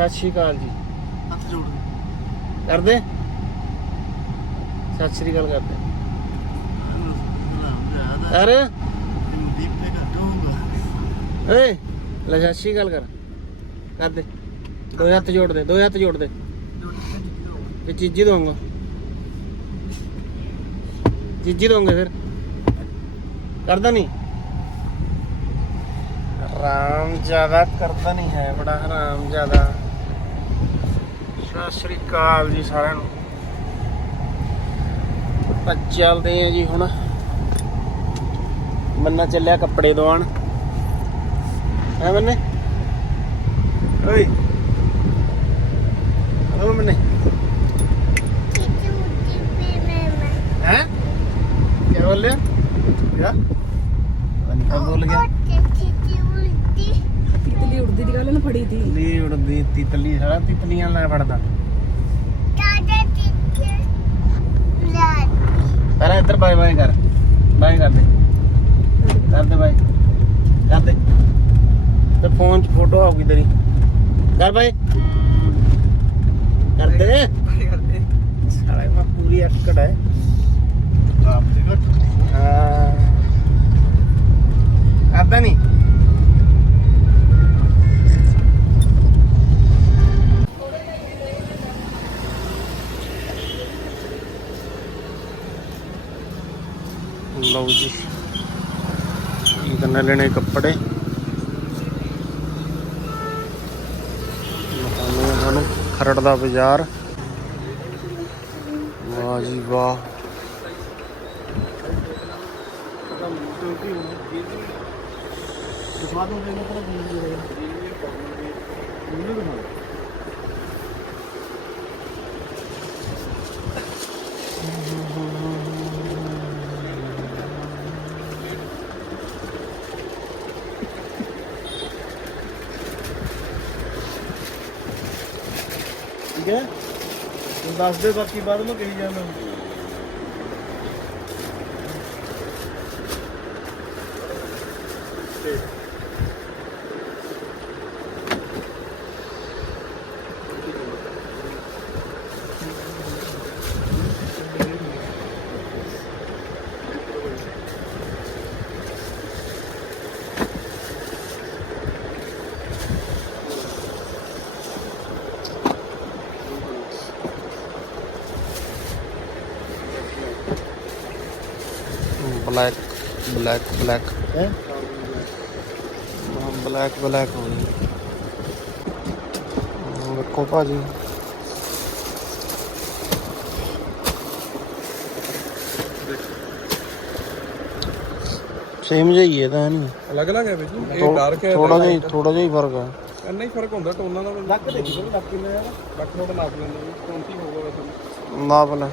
ਸਤਿ ਸ਼੍ਰੀ ਅਕਾਲ ਜੀ। ਹੱਥ ਜੋੜ ਦੇ। ਕਰਦੇ? ਸਤਿ ਸ਼੍ਰੀ ਅਕਾਲ ਕਰਦੇ। ਅਰੇ। ਦੀਪ ਤੇ ਘੱਟ ਹੋਊਗਾ ਓਏ ਲੈ ਸਤਿ ਸ਼੍ਰੀ ਅਕਾਲ ਕਰ। ਕਰਦੇ। ਦੋ ਹੱਥ ਜੋੜ ਦੇ ਦੋ ਹੱਥ ਜੋੜ ਦੇ। ਤੇ ਚੀਜੀ ਦਵਾਂਗਾ। ਚੀਜੀ ਦਵਾਂਗੇ ਫਿਰ। ਕਰਦਾ ਨਹੀਂ। ਆਰਾਮ ਜ਼ਿਆਦਾ ਕਰਦਾ ਨਹੀਂ ਹੈ ਬੜਾ ਆਰਾਮ ਜ਼ਿਆਦਾ। ਸਤਿ ਸ਼੍ਰੀ ਅਕਾਲ ਜੀ ਸਾਰਿਆਂ ਨੂੰ। ਆਪਾਂ ਚੱਲਦੇ ਆ ਜੀ ਹੁਣ। ਮੰਨਾ ਚੱਲਿਆ ਕੱਪੜੇ ਦਵਾਣ ਹੈ ਮੰਨੇ? ਓਏ। ਹਲੋ ਮੰਨੇ। ਹੈ? ਕੀ ਬੋਲ ਲਿਆ ਕਿਆ ਅੰਤਾ ਬੋਲ ਗਿਆ। ਗੱਲ ਨਾ ਫੜੀ ਤੀ ਲੀ ਉੜਦੀ ਤਿਤਲੀ ਸਾਰਾ ਤਿਤਲੀਆਂ ਨਾਲ ਫੜਦਾ ਪਹਿਲਾਂ ਇੱਧਰ ਬਾਏ ਬਾਏ ਕਰ ਬਾਏ ਕਰ ਦੇ। ਕਰ ਦੇ ਬਾਏ ਕਰ ਦੇ। ਤੇ ਫੋਨ 'ਚ ਫੋਟੋ ਆਉਗੀ ਤੇਰੀ। ਕਰ ਬਾਏ। ਕਰ ਦੇ। ਸਾਲਾ ਮੈਂ ਪੂਰੀ ਅਕੜ ਹੈ ਆਪ ਦੇ ਘੱਟ। ਹਾਂ। ਕਰਦਾ ਨਹੀਂ ਲਓ ਜੀ। ਇਹ ਲੈਣੇ ਕੱਪੜੇ। ਮਕਾਨੇ ਸਾਨੂੰ ਖਰੜ ਦਾ ਬਾਜ਼ਾਰ। ਵਾਹ ਜੀ ਵਾਹ। ਦਿਖਾ ਦੋ ਮੈਨੂੰ ਪਰ ਵੀਡੀਓ ਦੇ ਵੀਡੀਓ ਦਿਖਾ ਦੱਸ ਦੇ ਬਾਕੀ ਬਾਅਦ ਨੂੰ ਕਹੀ ਜਾਣਾ ਬਲੈਕ ਬਲੈਕ ਬਲੈਕ ਹੈ ਬਲੈਕ ਬਲੈਕ ਹੋ ਗਈ। ਆਹ ਵੇਖੋ ਭਾਜੀ। ਸੇਮ ਜਿਹਾ ਹੀ ਹੈ ਤਾਂ ਨਹੀਂ। ਅਲੱਗ ਅਲੱਗ ਹੈ ਵਿੱਚ ਇਹ ਡਾਰਕ ਹੈ ਥੋੜਾ ਜਿਹਾ ਹੀ- ਥੋੜਾ ਜਿਹਾ ਹੀ ਫ਼ਰਕ ਹੈ। ਇੰਨਾ ਹੀ ਫ਼ਰਕ ਹੁੰਦਾ ਟੋਨਾਂ ਦਾ ਲੱਕ ਦੇਖੀ ਕੋਈ ਲੱਕ ਕਿੰਨਾ ਯਾਰ ਲੱਕ ਥੋੜਾ ਨਾਪ ਲੈਂਦਾ ਜੀ 34 ਹੋਊਗਾ ਵੈਸੇ? ਨਾ ਬਲੇ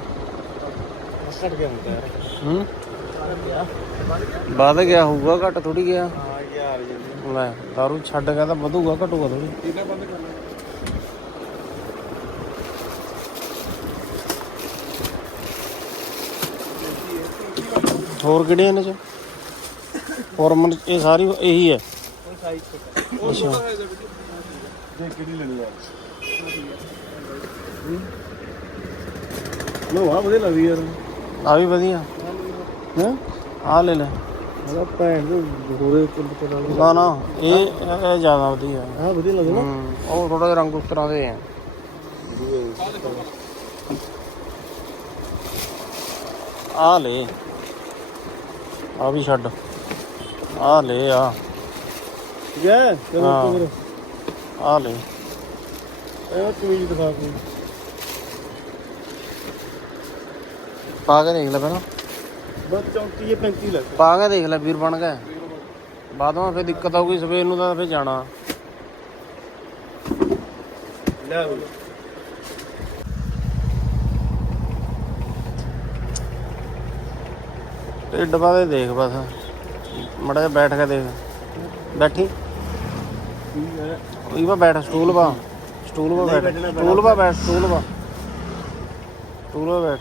ਘਟ ਗਿਆ ਹੁੰਦਾ ਯਾਰ। ਹੂੰ? ਵੱਧ ਗਿਆ ਹੋਊਗਾ ਘੱਟ ਥੋੜੀ ਗਿਆ। ਹਾਂ ਯਾਰ ਜੀ। ਲੈ ਦਾਰੂ ਛੱਡ ਗਿਆ ਤਾਂ ਵਧੂਗਾ ਘਟੂਗਾ ਥੋੜੀ ਇਹਨਾਂ ਬੰਦ ਕਰਨਾ ਹੋਰ ਕਿਹੜੇ ਨੇ ਚ ਫੋਰਮਨ ਇਹ ਸਾਰੀ ਇਹੀ ਹੈ। ਅੱਛਾ। ਦੇਖ ਕਿਹੜੀ ਲੈਣੀ ਯਾਰ ਲੋ ਆ ਵਧੀਆ ਲੱਗਦੀ ਯਾਰ। ਆ ਵੀ ਵਧੀਆ। ਹੈ? ਆ ਲੈ ਲੈ। ਭੈਣ ਦੇ ਨਾ ਨਾ ਇਹ ਇਹ ਜ਼ਿਆਦਾ ਵਧੀਆ। ਲੱਗਦਾ ਹੂੰ ਉਹ ਥੋੜਾ ਜਿਹਾ ਰੰਗ ਉਸ ਤਰ੍ਹਾਂ ਦੇ ਆ। ਆ ਲੈ। ਆ ਵੀ ਛੱਡ। ਆ ਲੈ ਆ। ਠੀਕ ਹੈ? ਚਲੋ ਹਾਂ। ਫਿਰ। ਆ ਲੈ। ਇਹ ਕਮੀਜ਼ ਦਿਖਾ ਕੋਈ ਪਾ ਕੇ ਦੇਖ ਲੈ ਪਹਿਲਾਂ। ਬਸ 34 ਜਾਂ 35 ਲੱਗ ਪਾ ਕੇ ਦੇਖ ਲੈ ਵੀਰ ਬਣ ਗਿਆ ਵਿੱਚ ਫਿਰ ਦਿੱਕਤ ਆਊਗੀ ਸਵੇਰ ਨੂੰ ਤਾਂ ਫਿਰ ਜਾਣਾ। ਲੈ ਢਿੱਡ ਬਾਦੇ ਦੇਖ ਬਸ। ਮੜਾ ਜਿਹਾ ਬੈਠ ਕੇ ਦੇਖ। ਬੈਠੀ? ਉਹੀ ਵਾ ਬੈਠ ਸਟੂਲ ਪਾ ਸਟੂਲ ਨਹੀਂ ਬੈਠ। ਸਟੂਲ ਪਾ ਬੈਠ ਸਟੂਲ ਪਾ ਸਟੂਲ ਪਾ ਬੈਠ।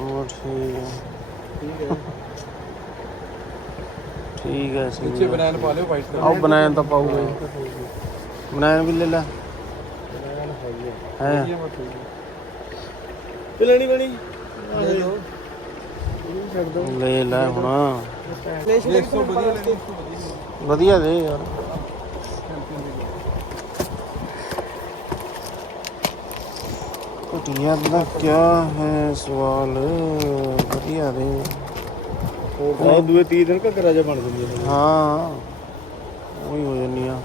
ਉਹ ਠੀਕ ਹੈ ਠੀਕ ਹੈ ਠੀਕ ਹੈ ਨੀਚੇ ਬਨਾਨ ਪਾ ਲਿਓ ਵਾਈਟ ਆਹ ਬਨਾਨ ਤਾਂ ਪਾਊਗਾ। ਹੀ। ਬਣਾਇਆ ਵੀ ਲੈ ਲੈ। ਹੈ? ਵਧੀਆ ਬਾਤ ਹੋਈ ਤੇ ਲੈਣੀ ਬਣੀ ਲੈ ਲਓ। ਇਹਨੂੰ ਛੱਡ ਦੋ ਲੈ ਲੈ ਹੁਣ ਵਧੀਆ ਦੇ ਯਾਰ। ਕੁਟੀਆ ਦਾ ਕੀ ਹੈ ਸਵਾਲ? ਵਧੀਆ ਦੇ ਉਹ ਦੂਏ 30 ਦਿਨ ਘੱਗਰਾ ਜਾ ਬਣ ਜਾਂਦੀ ਹੈ ਹਾਂ ਉਹੀ ਹੋ ਜਾਨੀ ਆ।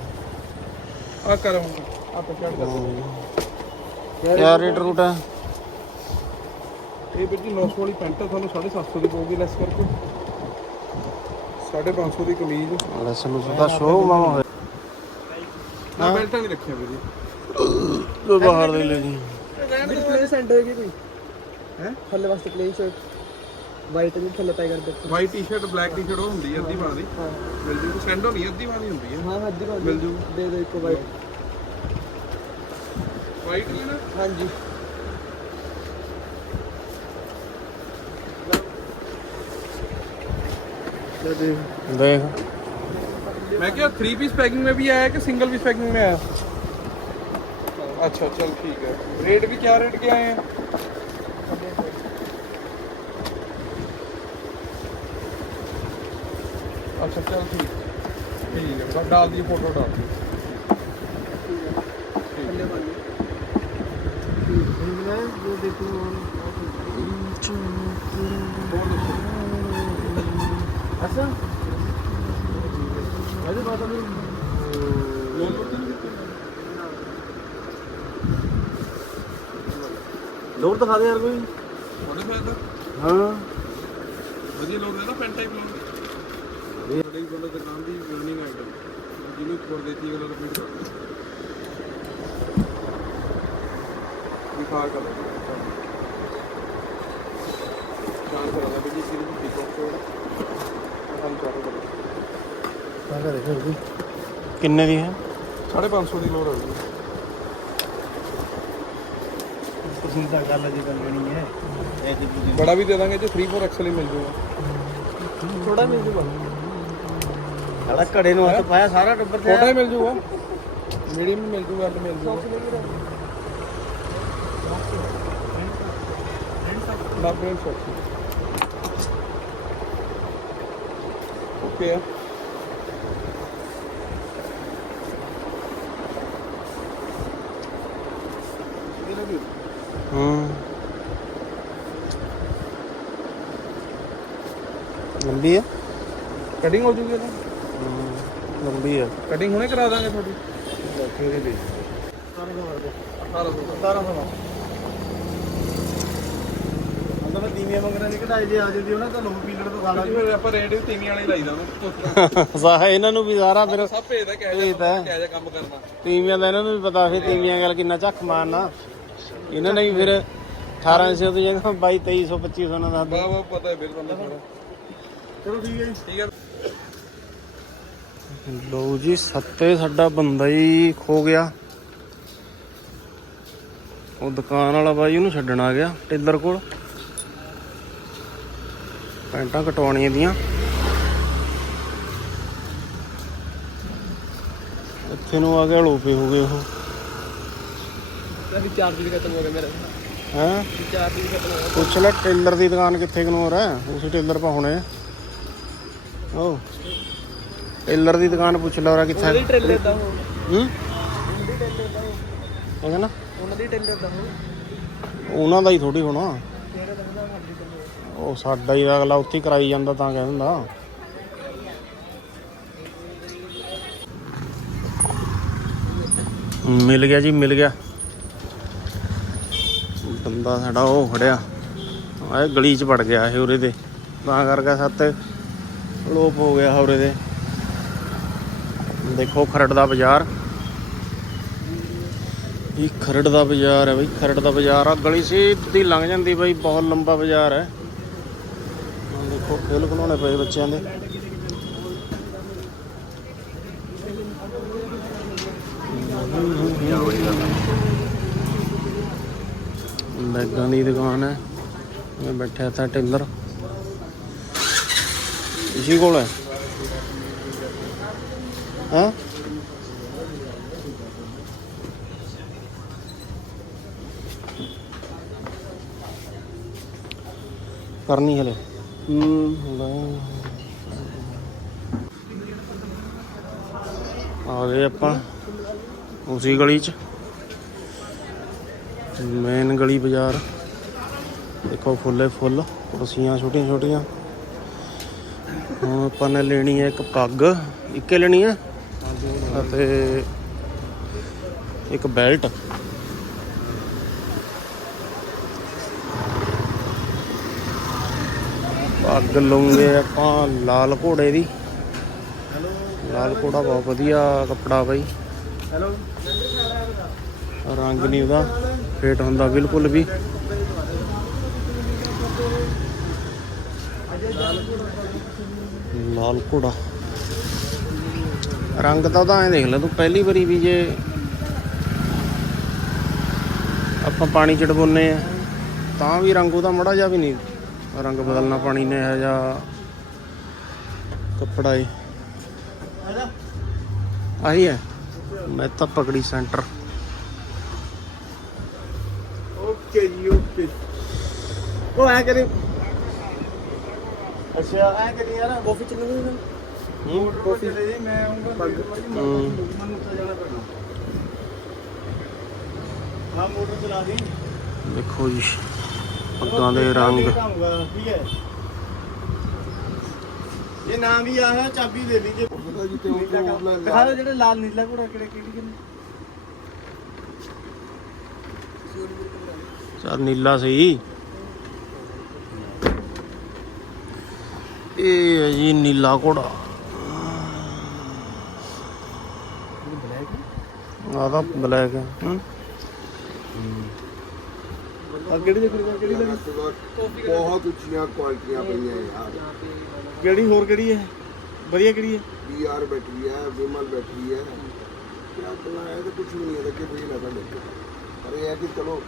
ਆ ਕਰਾਂਗਾ ਆ ਪਛਾੜ ਕਰ ਯਾਰ ਰੇਟ ਰੂਟ ਹੈ ਇਹ ਜੀ 900 ਵਾਲੀ ਪੈਂਟ ਆ, ਤੁਹਾਨੂੰ 750 ਦੀ ਪਊਗੀ ਲੈਸ ਕਰਕੇ। 550 ਦੀ ਕਮੀਜ਼। ਲੈਸਨ ਨੂੰ ਸੁਦਾ ਸ਼ੋ ਮਾਮਾ ਹੋਇਆ। ਨਾ ਬੈਲਟਾਂ ਨਹੀਂ ਰੱਖੀਆਂ ਵੀਰ ਜੀ। ਤੋ ਬਾਹਰ ਦੇ ਲੈ ਜੀ। ਵੀ ਪਲੇਨ ਸੈਂਡ ਹੋਏਗੀ ਕੋਈ ਹੈ ਥੱਲੇ ਵਾਸਤੇ ਪਲੇਨ ਸ਼ਰਟ ਵਾਈਟ ਵੀ ਥੱਲੇ ਪੈ ਕਰ ਦੇ ਵਾਈਟ ਟੀ-ਸ਼ਰਟ ਬਲੈਕ ਟੀ-ਸ਼ਰਟ ਉਹ ਹੁੰਦੀ ਹੈ ਅੱਧੀ ਬਾਂਹ ਦੀ ਹਾਂ ਮਿਲ ਜੂ ਸੈਂਡੋ ਨਹੀਂ ਅੱਧੀ ਬਾਂਹ ਦੀ ਹੁੰਦੀ ਹੈ ਹਾਂ ਹਾਂ ਅੱਧੀ ਮਿਲ ਜੂ ਦੇ ਦੋ ਇੱਕ ਵਾਈਟ ਵਾਈਟ ਲੈਣਾ ਹਾਂਜੀ ਦੇਖ मैं क्या थ्री पीस पैकिंग में भी आया कि सिंगल पीस पैकिंग में आया अच्छा चल ठीक है रेट भी क्या रेट के आए हैं अच्छा चल ठीक ठीक है सब डाल दिए फोटो डाल दिए अच्छा अरे बात ਲੋੜ ਦਿਖਾ ਦੇ ਯਾਰ ਕੋਈ। ਮੋਡੀਫਾਈ ਦਾ ਹਾਂ। ਵਧੀਆ ਲੋਰ ਦੇ ਨਾ ਪੈਨ ਟਾਈਪ ਲੋਰ ਇਹ ਸਾਡੇ ਕੋਲ ਦੁਕਾਨ ਦੀ ਰਨਿੰਗ ਆਈਟਮ ਜਿਹਨੂੰ ਕੋਰ ਦੇਤੀ ਉਹ ਰਿਪੀਟ ਕਰ ਦਿਖਾ ਕਰ ਚਾਂਸ ਕਰਾ ਦੇ ਜੀ ਸਿਰਫ ਪਿਕਅਪ ਕੋਡ ਕੰਮ ਚਾਲੂ ਕਰੋ ਤਾਂ ਕਰ ਦੇਖੋ ਕਿੰਨੇ ਦੀ ਹੈ? 550 ਦੀ ਲੋਰ ਹੈ ਤੁਸੀਂ ਤਾਂ ਗੱਲ ਅਜੇ ਕਰ ਲੈਣੀ ਹੈ। ਇਹ ਕਿ ਤੁਸੀਂ ਬੜਾ ਵੀ ਦੇ ਦਾਂਗੇ ਜੇ 3 4 ਐਕਸਲ ਹੀ ਮਿਲ ਜਾਊਗਾ ਥੋੜਾ ਮਿਲ ਜੂਗਾ। ਸਾਲਾ ਘੜੇ ਨੂੰ ਹੱਥ ਪਾਇਆ ਸਾਰਾ ਟੱਬਰ ਤੇ ਛੋਟਾ ਹੀ ਮਿਲ ਜਾਊਗਾ ਮੀਡੀਅਮ ਮਿਲ ਜਾਊਗਾ ਅੱਡ ਮਿਲ ਜਾਊਗਾ ਪ੍ਰਿੰਟ ਸ਼ਾਪ ਓਕੇ ਆ। ਹੂੰ। ਲੰਬੀ ਹੈ ਕਟਿੰਗ ਹੋ ਜੂਗੀ ਨਾ ਹੂੰ, ਲੰਬੀ ਹੈ ਕਟਿੰਗ ਹੁਣੇ ਕਰਾ ਦਾਂਗੇ ਤੁਹਾਡੀ। ਕਿਹੜੇ ਦੇ 1800 ਅੰਦਰ ਮੈਂ ਤੀਵੀਆਂ ਮੰਗਣਾ ਨਹੀਂ ਕਢਾਈ ਜੇ ਆ ਜਾਂਦੀ ਉਹਨਾਂ ਤਾਂ ਲੋਹ ਪੀਲੜ ਤੋਂ ਖਾਣਾ ਫਿਰ ਆਪਾਂ ਰੇਟ ਵੀ ਤੀਵੀਂ ਵਾਲੇ ਲਾਈਦਾ ਉਹਨੂੰ ਸਾਹ ਇਹਨਾਂ ਨੂੰ ਵੀ ਸਾਰਾ ਫਿਰ ਸਭ ਭੇਜਦਾ ਕਿਹੋ ਜਿਹਾ ਕੰਮ ਕਰਨਾ। ਤੀਵੀਆਂ ਦਾ ਇਹਨਾਂ ਨੂੰ ਵੀ ਪਤਾ ਫਿਰ ਤੀਵੀਆਂ ਗੱਲ ਕਿੰਨਾ ਝੱਕ ਮਾਰਨਾ। ਇਹਨਾਂ ਨੇ ਵੀ ਫਿਰ 1800 ਤੋਂ ਜਗ੍ਹਾ 22 2300 2500 ਨਾਲ ਦੱਸ ਬਾ ਬਾ ਪਤਾ ਹੈ ਥੋੜਾ ਚਲੋ ਠੀਕ ਹੈ ਠੀਕ ਹੈ। ਲਓ ਜੀ ਸੱਤੇ ਸਾਡਾ ਬੰਦਾ ਹੀ ਖੋ ਗਿਆ। ਉਹ ਦੁਕਾਨ ਵਾਲਾ ਬਾਈ ਉਹਨੂੰ ਛੱਡਣ ਆ ਗਿਆ ਟੇਲਰ ਕੋਲ। ਪੈਂਟਾਂ ਕਟਵਾਉਣੀਆਂ ਦੀਆਂ। ਇੱਥੇ ਨੂੰ ਆ ਗਿਆ ਲੋਪੇ ਹੋ ਗਏ ਉਹ। ਵੀ ਚਾਰਜ ਵੀ ਖਤਮ ਹੋ ਗਿਆ ਮੇਰਾ। ਹੈ? ਚਾਰਜ ਵੀ ਖਤਮ ਹੋ ਗਿਆ ਪੁੱਛ ਲੈ ਟੇਲਰ ਦੀ ਦੁਕਾਨ ਕਿੱਥੇ ਕਨੋਰ ਹੈ? ਉਸੇ ਟੇਲਰ ਪਾ ਹੁਣੇ ਉਹ ਟੇਲਰ ਦੀ ਦੁਕਾਨ ਪੁੱਛ ਲੈ ਉਹਰਾ ਕਿੱਥੇ ਉਹਦੀ ਟ੍ਰੇਲਰ ਦਾ ਉਹ। ਹੂੰ? ਉਹਦੀ ਟ੍ਰੇਲਰ ਦਾ ਉਹ। ਉਹ ਕਹਿੰਦਾ? ਉਹਨਾਂ ਦੀ ਟ੍ਰੇਲਰ ਦਾ ਉਹ। ਉਹਨਾਂ ਦਾ ਹੀ ਥੋੜੀ ਹੋਣਾ। ਉਹ ਸਾਡਾ ਹੀ ਅਗਲਾ ਉੱਥੇ ਕਰਾਈ ਜਾਂਦਾ ਤਾਂ ਕਹਿ ਦਿੰਦਾ। ਮਿਲ ਗਿਆ ਜੀ ਮਿਲ ਗਿਆ। ਬੰਦਾ ਸਾਡਾ ਉਹ ਖੜਿਆ ਆਏ ਗਲੀ ਚ ਵੜ ਗਿਆ ਇਹ ਉਰੇ ਦੇ। ਤਾਂ ਕਰਕੇ ਸੱਤ ਲੋਪ ਹੋ ਗਿਆ ਉਰੇ ਦੇ। ਦੇਖੋ ਖਰੜ ਦਾ ਬਾਜ਼ਾਰ। ਇਹ ਖਰੜ ਦਾ ਬਾਜ਼ਾਰ ਹੈ ਬਈ, ਖਰੜ ਦਾ ਬਾਜ਼ਾਰ ਆ। ਗਲੀ ਸਿੱਧੀ ਲੰਘ ਜਾਂਦੀ ਬਈ, ਬਹੁਤ ਲੰਬਾ ਬਾਜ਼ਾਰ ਹੈ। ਦੇਖੋ, ਖੇਲ ਖਿਡੌਣੇ ਪਏ ਬੱਚਿਆਂ ਦੇ। ਬੈਗਾਂ ਦੀ ਦੁਕਾਨ ਹੈ। ਮੈਂ ਬੈਠਾ ਥਾ ਟੇਲਰ। ਇਸੀ ਕੋਲ ਹੈ। ਹਾਂ? ਕਰਨੀ ਹਲੇ। ਹੂੰ ਆ ਗਏ ਆਪਾਂ। ਉਸੇ ਗਲੀ 'ਚ। ਮੇਨ ਗਲੀ ਬਾਜ਼ਾਰ। ਦੇਖੋ ਫੁੱਲੇ ਫੁੱਲ ਕੁਰਸੀਆਂ ਛੋਟੀਆਂ ਛੋਟੀਆਂ। ਹੁਣ ਆਪਾਂ ਨੇ ਲੈਣੀ ਹੈ ਇੱਕ ਪੱਗ ਇੱਕੇ ਲੈਣੀ ਹੈ? ਅਤੇ ਇੱਕ ਬੈਲਟ। ਪੱਗ ਲਵਾਂਗੇ ਆਪਾਂ ਲਾਲ ਘੋੜੇ ਦੀ। ਲਾਲ ਘੋੜਾ ਬਹੁਤ ਵਧੀਆ ਕੱਪੜਾ ਬਾਈ। ਹੈਲੋ। ਰੰਗ ਨਹੀਂ ਉਹਦਾ। ਫੇਟ ਹੁੰਦਾ ਬਿਲਕੁਲ ਵੀ। ਲਾਲ ਘੋੜਾ। ਰੰਗ ਤਾਂ ਉਹਦਾ ਐਂ ਦੇਖ ਲੈ ਤੂੰ, ਪਹਿਲੀ ਵਾਰੀ ਵੀ ਜੇ ਆਪਾਂ ਪਾਣੀ ਚ ਡਬੋਨੇ ਆ ਤਾਂ ਵੀ ਰੰਗ ਉਹਦਾ ਮੜਾ ਜਾ ਵੀ ਨਹੀਂ ਰੰਗ ਬਦਲਣਾ ਪਾਣੀ ਨੇ ਇਹ ਜਾਂ ਕੱਪੜਾ ਏ ਆਹੀ ਹੈ, ਮੈਂ ਤਾਂ ਪਕੜੀ ਸੈਂਟਰ ਓਕੇ ਜੀ ਓਕੇ ਉਹ ਐ ਕਰੀ ਅੱਛਾ। ਐ ਕਰੀ ਯਾਰ ਕਾਫੀ ਚੱਲਣੀ ਨਾ। ਹੂੰ। ਕਾਫੀ ਜੀ ਮੈਂ ਆਉਂਗਾ ਹੂੰ। ਮੈਨੂੰ ਉੱਥੇ ਜਾਣਾ ਪੈਣਾ। ਹਾਂ ਮੋਟਰ ਚਲਾ ਦੀ। ਦੇਖੋ ਜੀ ਪੱਗਾਂ ਦੇ ਰੰਗ। ਠੀਕ ਹੈ। ਇਹ ਨਾਮ ਵੀ ਆ ਹੈ ਚਾਬੀ ਦੇ ਦਿਖਾ ਦਿਓ ਜਿਹੜੇ ਲਾਲ ਨੀਲਾ ਘੋੜਾ ਕਿਹੜੇ ਕਿਹੜੀ ਕਿਹੜੀ ਚਲ ਨੀਲਾ ਸਹੀ। ਇਹ ਹੈ ਜੀ ਨੀਲਾ ਘੋੜਾ। ਆ ਤਾਂ ਬਲੈਕ ਹੈ। ਹੂੰ। ਆ ਕਿਹੜੀ ਦੇ ਕਿਹੜੀ ਕਿਹੜੀ ਲੱਗੀ? ਬਹੁਤ ਉੱਚੀਆਂ ਕੁਆਲਿਟੀਆਂ ਪਈਆਂ ਯਾਰ ਕਿਹੜੀ ਹੋਰ ਕਿਹੜੀ ਹੈ? ਵਧੀਆ ਕਿਹੜੀ ਹੈ? ਬੀਆਰ ਬੈਟਰੀ ਹੈ ਵਿਮਲ ਬੈਟਰੀ ਹੈ। ਕਿਆ ਬਣਾਇਆ ਤਾਂ ਕੁਝ ਵੀ ਨਹੀਂ ਹੈ ਕਿ ਬਈ ਨਾ ਤਾਂ ਦੇਖੋ। ਪਰ ਇਹ ਹੈ ਕਿ ਚਲੋ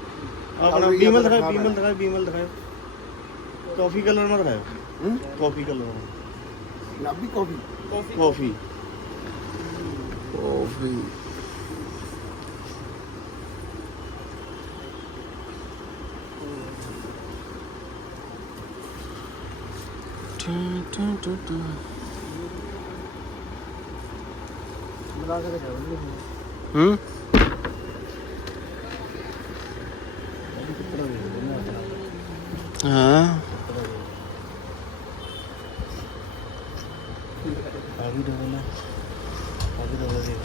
ਆਪਣਾ ਚੱਲ ਰਹੀ ਬੀਮਲ ਹੈ ਤਾਂ ਦਿਖਾਓ ਦਿਖਾ ਬੀਮਲ ਦਿਖਾਓ ਬੀਮਲ ਦਿਖਾਓ ਕਾਫੀ ਕਲਰ ਮਤ ਦਿਖਾਓ ਹੂੰ ਕਾਫੀ ਕਲਰ ਨਾਬੀ ਕਾਫੀ ਕਾਫੀ ਉਹ ਵੀ ਬਣਾ ਕੇ ਦਿਖਾਓ ਹਾਂ। ਆ ਡਬਲ ਆ ਵੀ ਡਬਲ ਦੇ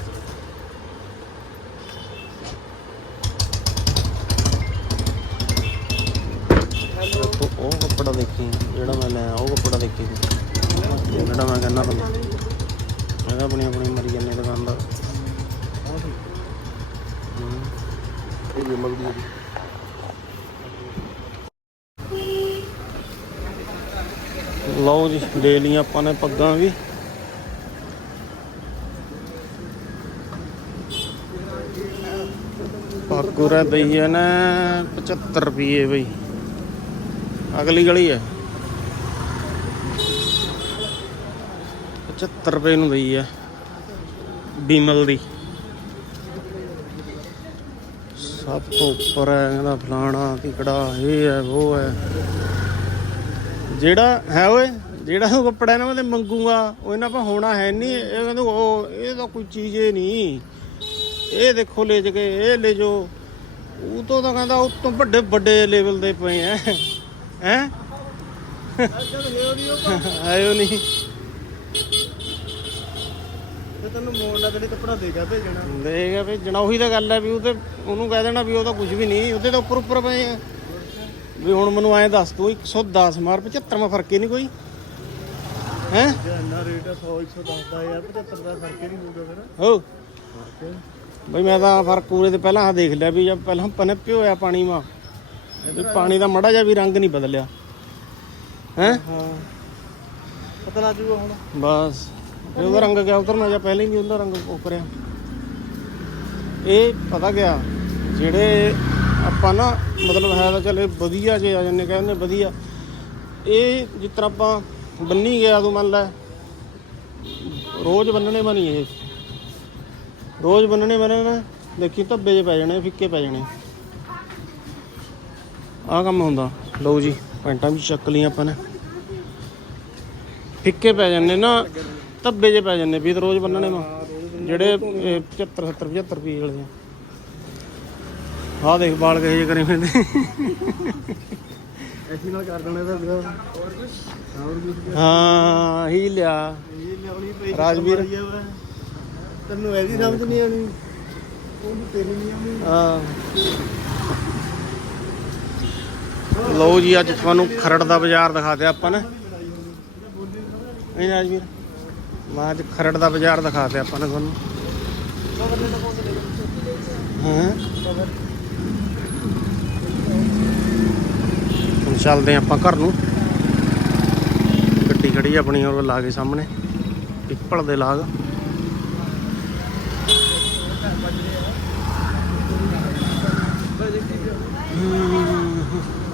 ਉਹ ਕੱਪੜਾ ਦੇਖੀ ਜਿਹੜਾ ਮੈਂ ਲਿਆ ਉਹ ਕੱਪੜਾ ਦੇਖੀ ਜਿਹੜਾ ਮੈਂ ਕਹਿੰਦਾ ਤੁਹਾਨੂੰ ਇਹਦਾ ਆਪਣੀ ਆਪਣੀ ਮਰੀ ਜਾਂਦੇ ਦੁਕਾਨਦਾਰ ਹੂੰ ਇਹ ਵਿਮਲ ਦੀ ਲਓ ਜੀ, ਲੈ ਲਈਆਂ ਆਪਾਂ ਨੇ ਪੱਗਾਂ ਵੀ। ਪੱਗ ਦਈ ਹੈ ਨਾ 75 ਰੁਪਏ ਬਈ। ਅਗਲੀ ਗਲੀ ਹੈ। 75 ਰੁਪਏ ਨੂੰ ਦਈ ਹੈ, ਬੀਮਲ ਦੀ। ਸਭ ਤੋਂ ਉੱਪਰ ਹੈ ਕਹਿੰਦਾ ਫਲਾਣਾ ਟਿਕੜਾ, ਇਹ ਹੈ, ਉਹ ਹੈ। ਜਿਹੜਾ, ਹੈ ਓਏ। ਜਿਹੜਾ ਉਹ ਕੱਪੜਾ ਇਹਨਾਂ ਦੇ ਮੰਗੂਗਾ ਉਹ ਇਹਨਾਂ ਪਾ ਹੋਣਾ ਹੈ ਨਹੀਂ ਇਹ ਕਹਿੰਦੇ ਉਹ ਇਹ ਤਾਂ ਕੋਈ ਚੀਜ਼ ਹੀ ਨਹੀਂ ਇਹ ਦੇਖੋ ਲੈ ਜਗੇ ਇਹ ਲੈ ਜੋ। ਉਹ ਤੋਂ ਤਾਂ ਕਹਿੰਦਾ ਉਹ ਤੋਂ ਵੱਡੇ ਵੱਡੇ ਲੈਵਲ ਦੇ ਪਏ ਐ। ਹੈ? ਆਇਓ ਨਹੀਂ ਤੈਨੂੰ ਮੋੜਨਾ ਤੇ ਕੱਪੜਾ ਦੇ ਗਿਆ ਭੇਜਣਾ। ਦੇਗਾ ਭੇਜਣਾ। ਉਹੀ ਤਾਂ ਗੱਲ ਹੈ ਵੀ ਉਹ ਤੇ ਉਹਨੂੰ ਕਹਿ ਦੇਣਾ ਵੀ ਉਹ ਤਾਂ ਕੁਝ ਵੀ ਨਹੀਂ ਉਹਦੇ ਤਾਂ ਉੱਪਰ ਉੱਪਰ ਪਏ ਆ ਵੀ ਹੁਣ ਮੈਨੂੰ ਐਂ ਦੱਸ ਤੂੰ 110 ਮਾਰ 75 ਮਾ ਫ਼ਰਕ ਹੀ ਨਹੀਂ ਕੋਈ। ਹੈ? ਜੇ ਇੰਨਾ ਰੇਟ ਹੈ 100 110 ਦਾ ਯਾਰ 75 ਦਾ ਫ਼ਰਕ ਹੀ ਨਹੀਂ ਹੋਊਗਾ ਫਿਰ। ਹੋ ਬਈ ਮੈਂ ਤਾਂ ਫ਼ਰਕ ਪੂਰੇ ਤੇ ਪਹਿਲਾਂ ਆ ਦੇਖ ਲਿਆ ਵੀ ਜਦ ਪਹਿਲਾਂ ਪਨਪੇ ਹੋਇਆ ਪਾਣੀ ਮਾ ਵੀ ਪਾਣੀ ਦਾ ਮੜਾ ਜਿਹਾ ਵੀ ਰੰਗ ਨਹੀਂ ਬਦਲਿਆ। ਹੈ? ਹਾਂ। ਪਤਾ ਲੱਗ ਜੂਗਾ ਹੁਣ। ਬਸ। ਉਹਦਾ ਰੰਗ ਗਿਆ ਉਤਰਨਾ ਜਾਂ ਪਹਿਲਾਂ ਹੀ ਨਹੀਂ ਉਹਦਾ ਰੰਗ ਉਤਰਿਆ ਇਹ ਪਤਾ ਗਿਆ ਜਿਹੜੇ ਆਪਾਂ ਨਾ ਮਤਲਬ ਹੈ ਤਾਂ ਚਲੇ ਵਧੀਆ ਜੇ ਆ ਜਾਂਦੇ ਕਹਿੰਦੇ ਵਧੀਆ। ਇਹ ਜਿਸ ਤਰ੍ਹਾਂ ਆਪਾਂ ਬੰਨੀ ਗਿਆ ਤੂੰ ਮੰਨ ਲੈ। ਰੋਜ਼ ਬੰਨਣੇ ਬਣੀ ਇਹ। ਰੋਜ਼ ਬੰਨਣੇ ਬਣੇ ਨਾ, ਦੇਖੀ ਧੱਬੇ ਜੇ ਪੈ ਜਾਣੇ, ਫਿੱਕੇ ਪੈ ਜਾਣੇ। ਆਹ ਕੰਮ ਹੁੰਦਾ। ਲਓ ਜੀ, ਪੈਂਟਾਂ ਵੀ ਚੱਕ ਲਈਆਂ ਆਪਾਂ ਨੇ। ਫਿੱਕੇ ਪੈ ਜਾਂਦੇ ਨਾ, ਧੱਬੇ ਜੇ ਪੈ ਜਾਂਦੇ ਵੀ ਤਾਂ ਰੋਜ਼ ਬੰਨਣੇ ਮਾ ਜਿਹੜੇ ਇਹ 75 70 75 ਰੁਪਏ ਵਾਲੇ ਆ। ਆਹ ਦੇਖ ਬਾਲ ਕਹੇ ਜੇ ਕਰੇ ਫਿਰਦੇ ਐਸੀ ਨਾਲ ਕਰ ਦੇਣਾ ਤਾਂ ਵੀਰ ਹਾਂ ਹੀ ਲਿਆ। ਇਹ ਲਿਆਉਣੀ ਪਈ ਰਾਜਵੀਰ। ਤੈਨੂੰ ਐਦੀ ਸਮਝ ਨਹੀਂ ਆਉਣੀ। ਉਹਨੂੰ ਤੇਰੀ ਨਹੀਂ ਆਉਣੀ। ਹਾਂ। ਲਓ ਜੀ ਅੱਜ ਤੁਹਾਨੂੰ ਖਰੜ ਦਾ ਬਾਜ਼ਾਰ ਦਿਖਾ ਦਿਆ ਆਪਾਂ ਨੇ। ਨਹੀਂ ਰਾਜਵੀਰ ਮੈਂ ਅੱਜ ਖਰੜ ਦਾ ਬਾਜ਼ਾਰ ਦਿਖਾ ਦਿਆ ਆਪਾਂ ਨੇ ਤੁਹਾਨੂੰ। ਹਾਂ। ਚੱਲਦੇ ਹਾਂ ਆਪਾਂ ਘਰ ਨੂੰ। ਗੱਡੀ ਖੜੀ ਆਪਣੀ, ਉਹ ਲਾਗੇ ਸਾਹਮਣੇ। ਪਿੱਪਲ ਦੇ ਲਾਗ।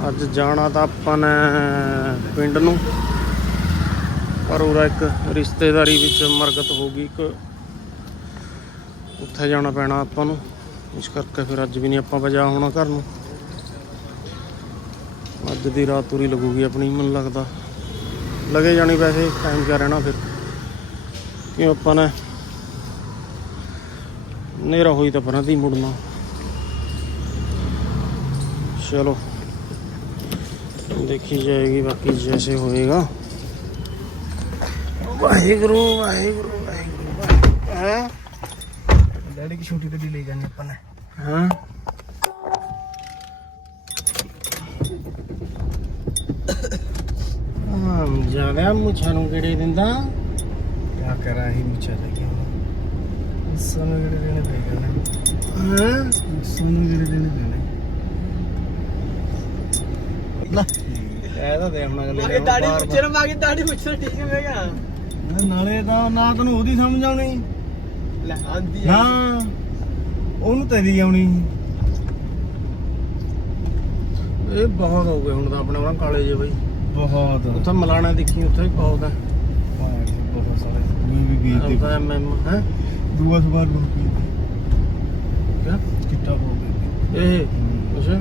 ਅੱਜ ਜਾਣਾ ਤਾਂ ਆਪਾਂ ਨੇ ਪਿੰਡ ਨੂੰ। ਪਰ ਉਹਦਾ ਇੱਕ ਰਿਸ਼ਤੇਦਾਰੀ ਵਿੱਚ ਮਰਗਤ ਹੋ ਗਈ, ਇੱਕ ਉੱਥੇ ਜਾਣਾ ਪੈਣਾ ਆਪਾਂ ਨੂੰ। ਇਸ ਕਰਕੇ ਫਿਰ ਅੱਜ ਵੀ ਨਹੀਂ ਆਪਾਂ ਵਜਾ ਹੋਣਾ ਘਰ ਨੂੰ। ਅੱਜ ਦੀ ਰਾਤ ਪੂਰੀ ਲੱਗੂਗੀ ਆਪਣੀ ਮੈਨੂੰ ਲੱਗਦਾ। ਲਗੇ ਜਾਣੀ ਵੈਸੇ ਟਾਈਮ ਕਿਆ ਰਹਿਣਾ ਫਿਰ। ਕਿਉਂ ਆਪਾਂ ਨੇ? ਨੇਰਾ ਹੋਈ ਤਾਂ ਪਰਾਂ ਦੀ ਮੁੜਨਾ। ਚਲੋ। ਦੇਖੀ ਜਾਏਗੀ ਬਾਕੀ ਜੈਸੇ ਹੋਏਗਾ। ਵਾਹਿਗੁਰੂ ਵਾਹਿਗੁਰੂ ਵਾਹਿਗੁਰੂ ਹੈ? ਡੈਡੀ ਕੀ ਛੋਟੀ ਗੱਡੀ ਲੈ ਜਾਣੀ ਆਪਾਂ ਨੇ। ਹਾਂ? ਜ਼ਿਆਦਾ ਮੁੱਛਾਂ ਨੂੰ ਕਿਹੜੇ ਦਿੰਦਾ। ਕਿਆ ਕਰਾਂ ਹੀ ਮੁੱਛਾ ਲੈ ਕੇ ਆਉਣਾ ਸਾਨੂੰ ਜਿਹੜੇ ਦੇਣੇ ਪੈ ਗਏ ਨੇ। ਹਾਂ? ਸਾਨੂੰ ਜਿਹੜੇ ਦੇਣੇ ਪੈਣੇ ਲੈ ਇਹ ਤਾਂ ਦੇ ਹੁਣ ਅਗਲੇ ਦਾੜੀ ਪੁੱਛਣ ਮਾਗੇ ਦਾੜੀ ਪੁੱਛਣ ਠੀਕ ਹੋਵੇਗਾ। ਨਾਲੇ ਤਾਂ ਨਾ ਤੈਨੂੰ ਉਹਦੀ ਸਮਝ ਆਉਣੀ। ਲੈ ਆਂਦੀ ਨਾ ਉਹਨੂੰ ਤੇਰੀ ਆਉਣੀ। ਇਹ ਬਹੁਤ ਹੋ ਗਏ ਹੁਣ ਤਾਂ ਆਪਣੇ ਉਹਨਾਂ ਕਾਲੇ ਜੇ ਬਈ। ਬਹੁਤ। ਉੱਥੇ ਮਲਾਣਾ ਦੇਖੀ ਉੱਥੇ ਵੀ ਬਹੁਤ ਹੈ। ਬਹੁਤ ਸਾਰੇ। ਦੂਏ ਵੀ ਬੀਜਦੇ ਉਹਦਾ ਐਮਐਮ ਹੈ? ਦੂਆ ਸਵਾਰ ਚਿੱਟਾ ਇਹ? ਅੱਛਾ।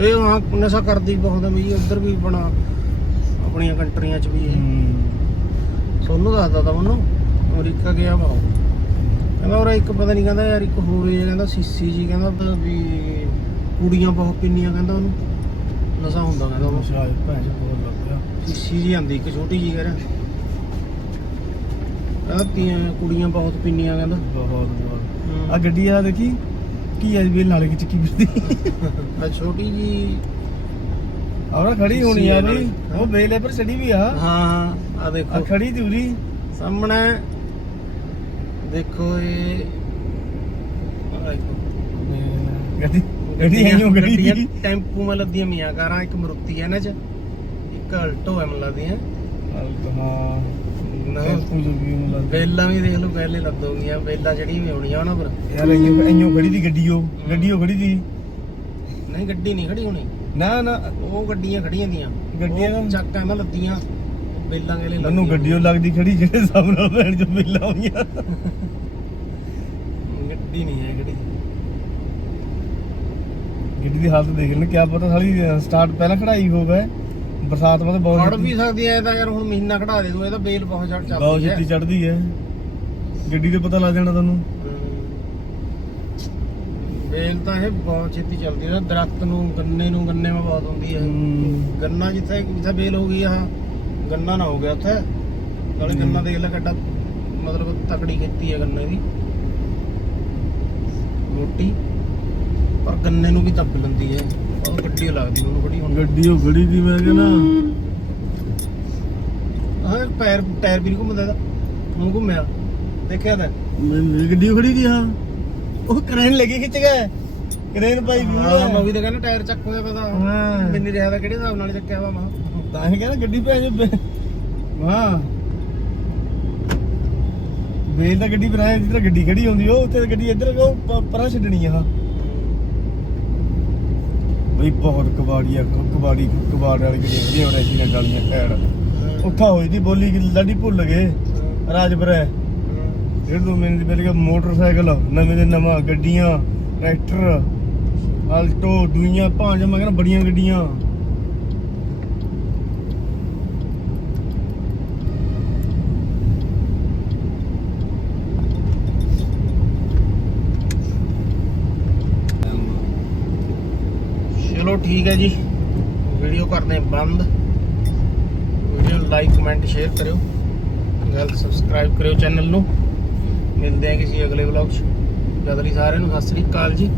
ਇਹ ਹਾਂ ਨਸ਼ਾ ਕਰਦੀ ਬਹੁਤ ਹੈ ਬਈ ਉੱਧਰ ਵੀ ਬਣਾ ਆਪਣੀਆਂ ਕੰਟਰੀਆਂ 'ਚ ਵੀ ਇਹ। ਸੋਨੂੰ ਦੱਸਦਾ ਤਾਂ ਮੈਨੂੰ ਅਮਰੀਕਾ ਗਿਆ ਵਾ ਉਹ। ਕਹਿੰਦਾ ਉਹ ਇੱਕ ਪਤਾ ਨਹੀਂ ਕਹਿੰਦਾ ਯਾਰ ਇੱਕ ਹੋਰ ਇਹ ਕਹਿੰਦਾ ਸੀਸੀ ਜੀ ਕਹਿੰਦਾ ਤਾਂ ਵੀ ਕੁੜੀਆਂ ਬਹੁਤ ਪਿੰਨੀਆਂ ਕਹਿੰਦਾ ਉਹਨੂੰ। ਨਸ਼ਾ ਹੁੰਦਾ ਉਹਨੂੰ ਸ਼ਾਇਦ ਭੈਣ ਚੋਦ ਬਹੁਤ ਲੱਗਿਆ ਸੀਸੀ ਜੀ ਆਂਦੀ ਇੱਕ ਛੋਟੀ ਜੀ ਕਹਿੰਦਾ ਕਹਿੰਦਾ ਤੀਆਂ ਕੁੜੀਆਂ ਬਹੁਤ ਪਿੰਨੀਆਂ ਕਹਿੰਦਾ। ਬਹੁਤ ਬਹੁਤ। ਆ ਗੱਡੀ ਆ ਦੇਖੀ? ਕੀ ਐ ਵੀ ਨਾਲੇ ਕਿ ਚੱਕੀ ਫਿਰਦੀ? ਆ ਛੋਟੀ ਜੀ ਆਹ ਖੜੀ ਹੋਣੀ ਆ ਵੀ ਉਹ ਬੇਲੇ ਪਰ ਚੜੀ ਵੀ ਆ। ਹਾਂ ਆ ਆ ਦੇਖੋ। ਖੜੀ ਤੀ ਉਰੀ। ਸਾਹਮਣੇ ਦੇਖੋ ਇਹ। ਆਹ ਦੇਖੋ। ਗੱਡੀ ਗੱਡੀ ਐਂ ਗੱਡੀ ਗੱਡੀਆਂ ਦੀ ਟੈਂਪੂ ਮੇ ਲੱਦੀਆਂ ਮੀਆਂ ਕਾਰਾਂ ਇੱਕ ਮਰੂਤੀ ਹੈ ਨਾ ਚ ਇੱਕ ਅਲਟੋ ਹੈ ਮਨ ਲੱਗਦੀਆਂ ਹਾਂ ਨਾ ਵੀ ਦੇਖ ਲਓ ਪਹਿਲੇ ਲੱਦੋਗੀਆਂ ਬੇਲਾਂ ਜਿਹੜੀ ਵੀ ਆਉਣੀਆਂ ਉਹਨਾਂ ਪਰ। ਯਾਰ ਐਂ ਐਂ ਖੜੀ ਦੀ ਗੱਡੀ ਉਹ ਗੱਡੀ ਉਹ ਖੜੀ ਦੀ ਨਹੀਂ ਗੱਡੀ ਨਹੀਂ ਖੜੀ ਹੋਣੀ। ਨਾ ਨਾ। ਉਹ ਗੱਡੀਆਂ ਖੜੀਆਂ ਦੀਆਂ। ਗੱਡੀਆਂ ਉਹ ਚੱਕਾਂ ਨਾਲ ਲੱਦੀਆਂ ਬੇਲਾਂ ਗਲੇ ਮੈਨੂੰ ਗੱਡੀ ਉਹ ਲੱਗਦੀ ਖੜੀ ਜਿਹੜੇ ਸਾਹਮਣੇ ਭੈਣ ਜੋ ਮਿਲਾਂ ਹੋਈਆਂ। ਗੱਡੀ ਨਹੀਂ ਹੈ ਗੱਡੀ। ਗੱਡੀ ਦੀ ਹਾਲਤ ਦੇਖ ਲੈ ਕਿਆ ਪਤਾ ਸਾਲੀ ਸਟਾਰਟ ਪਹਿਲਾਂ ਖੜਾਈ ਹੋ ਗਏ। ਬਰਸਾਤ ਮਤੇ ਬਹੁਤ ਖੜ ਵੀ ਸਕਦੀ ਐ ਤਾਂ ਯਾਰ ਹੁਣ ਮਹੀਨਾ ਖੜਾ ਦੇ ਦੋ ਇਹਦਾ ਬੇਲ ਬਹੁਤ ਚੜ ਬਹੁਤ ਚੱਲਦੀ ਹੈ ਛੇਤੀ ਚੜਦੀ ਹੈ ਗੱਡੀ ਤੇ ਪਤਾ ਲੱਗ ਜਾਣਾ ਤੁਹਾਨੂੰ। ਬੇਲ ਤਾਂ ਇਹ ਬਹੁਤ ਛੇਤੀ ਚੱਲਦੀ ਹੈ ਦਰਖਤ ਨੂੰ ਗੰਨੇ ਨੂੰ ਗੰਨੇ ਮਾ ਬਹੁਤ ਹੁੰਦੀ ਹੈ। ਗੰਨਾ ਜਿੱਥੇ ਜਿੱਥੇ ਬੇਲ ਹੋ ਗਈ ਆ ਗੰਨਾ ਨਾ ਹੋ ਗਿਆ ਉੱਥੇ। ਨਾਲੇ ਹਮ। ਗੰਨਾ ਦੇਖ ਲੈ ਕੱਟਾ ਮਤਲਬ ਤਕੜੀ ਖੇਤੀ ਹੈ ਗੰਨੇ ਦੀ। ਮੋਟੀ ਪਰ ਗੰਨੇ ਨੂੰ ਵੀ ਦੱਬ ਲੈਂਦੀ ਹੈ ਉਹ ਗੱਡੀ ਲੱਗਦੀ ਉਹਨੂੰ ਬੜੀ ਹੁਣ ਗੱਡੀ ਉਹ ਖੜੀ ਦੀ ਮੈਂ ਕਹਿੰਦਾ ਹਾਂ ਪੈਰ ਟਾਇਰ ਵੀ ਘੁੰਮਦਾ ਇਹਦਾ। ਹੁਣ ਘੁੰਮਿਆ। ਦੇਖਿਆ ਤਾਂ। ਮੇਰੀ ਗੱਡੀ ਖੜੀ ਦੀ ਹਾਂ। ਉਹ ਕਰੇਨ ਲੱਗੀ ਖਿੱਚ ਗਏ ਕਰੇਨ ਭਾਈ ਵੀ ਹਾਂ। ਮੈਂ ਵੀ ਤਾਂ ਕਹਿੰਦਾ ਟਾਇਰ ਚੱਕ ਹੋਇਆ ਪਤਾ ਹਾਂ। ਮੈਨੂੰ ਰਿਹਾ ਦਾ ਕਿਹੜੇ ਹਿਸਾਬ ਨਾਲ ਚੱਕਿਆ ਵਾ ਮਾਂ। ਤਾਂ ਹੀ ਕਹਿੰਦਾ ਗੱਡੀ ਭੈਣ ਜੋ ਹਾਂ। ਬੇਲ ਤਾਂ ਗੱਡੀ ਬਣਾਇਆ ਜਿੱਧਰ ਗੱਡੀ ਖੜੀ ਹੁੰਦੀ ਉਹ ਉੱਥੇ ਗੱਡੀ ਇੱਧਰ ਉਹ ਪਰਾਂ ਛੱਡਣੀ ਆ। ਬਈ ਬਹੁਤ ਕਬਾੜੀਆ, ਕਬਾੜੀ, ਕਬਾੜ ਵਾਲੀ ਗੱਡੀਆਂ ਵਧੀਆ ਹੋ ਰੈਸੀਡੈਂਟ ਵਾਲੀਆਂ ਖੈੜ ਉੱਠਾ ਹੋਈ ਦੀ ਬੋਲੀ ਕਿ ਲਾਡੀ ਭੁੱਲ ਗਏ, ਰਾਜਪੁਰ। ਹੈ ਡੇਢ ਦੋ ਮਹੀਨੇ ਦੀ ਪਹਿਲੇ ਮੋਟਰਸਾਈਕਲ, ਨਵੇਂ ਦੇ ਨਵਾਂ ਗੱਡੀਆਂ, ਟਰੈਕਟਰ ਆਲਟੋ ਦੁਨੀਆਂ, ਭਾਂਜ, ਮੈਂ ਕਹਿੰਦਾ ਬੜੀਆਂ ਗੱਡੀਆਂ। ਠੀਕ ਹੈ ਜੀ। ਵੀਡੀਓ ਕਰਦੇ ਬੰਦ। ਵੀਡੀਓ ਨੂੰ ਲਾਈਕ ਕਮੈਂਟ ਸ਼ੇਅਰ ਕਰਿਓ। ਗੱਲ ਸਬਸਕ੍ਰਾਈਬ ਕਰਿਓ ਚੈਨਲ ਨੂੰ। ਮਿਲਦੇ ਹਾਂ ਕਿਸੇ ਅਗਲੇ ਵਲੌਗ 'ਚ। ਜਦ ਲਈ ਸਾਰਿਆਂ ਨੂੰ ਸਤਿ ਸ੍ਰੀ ਅਕਾਲ ਜੀ।